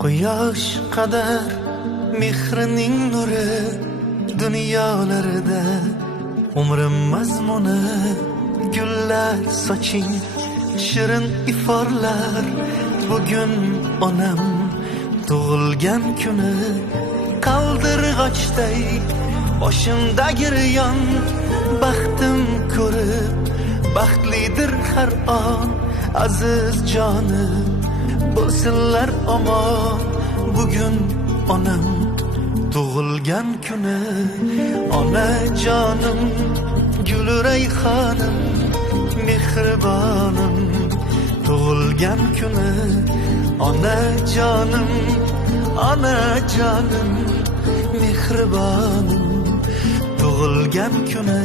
Quyosh qadar mehrining nuri dunyolarda umrim mazmuni gullar soching shirin iforlar bugun onam tug'ilgan kuni qaldirg'ochday boshimda giryon baxtim ko'rib baxtlidir har on aziz jonim bo'lsinlar omon bugun onam tug'ilgan kuni ona jonim gul rayhonim mehribonim tug'ilgan kuni ona jonim mehribonim tug'ilgan kuni